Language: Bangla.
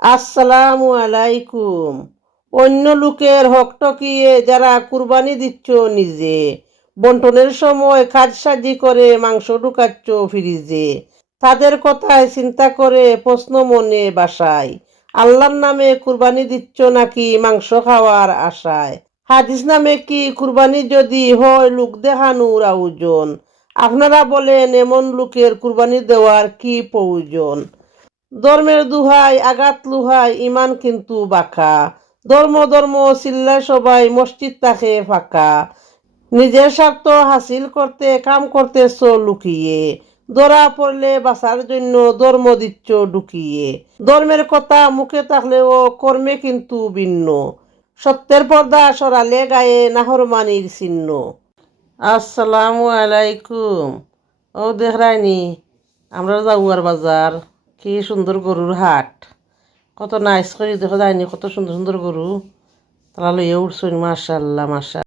আসসালামু আলাইকুম। অন্য লোকের হক টকিয়ে যারা কুরবানি দিচ্ছ, নিজে বন্টনের সময় কাজসাজি করে মাংস ঢুকাচ্ছ ফ্রিজে, তাদের কথায় চিন্তা করে প্রশ্ন মনে বাসায়, আল্লাহর নামে কুরবানি দিচ্ছ নাকি মাংস খাওয়ার আশায়? হাদিস নামে কি কুরবানি যদি হয় লোক দেখানোর আয়োজন? আপনারা বলেন এমন লোকের কুরবানি দেওয়ার কি প্রয়োজন? ধর্মের দুহাই আঘাত লুহাই ইমান কিন্তু বাঁকা, ধর্ম ধর্ম চিল্লায় সবাই মসজিদ তাকে ফাঁকা, নিজের স্বার্থ হাসিল করতে কাম করতেছ লুকিয়ে, ধরা পড়লে বাঁচার জন্য ধর্ম দিচ্ছ ঢুকিয়ে, ধর্মের কথা মুখে থাকলেও কর্মে কিন্তু ভিন্ন, সত্যের পর্দা সরালে গায়ে নাহরমানির চিহ্ন। আসসালামু আলাইকুম। ও দেখরাইনি আমরা জাগুয়ার বাজার, কি সুন্দর গরুর হাট, কত নাইস করে দেখো যায়নি, কত সুন্দর সুন্দর গরু তারা লইয়া উঠছই, মাশাল্লাহ মাশা।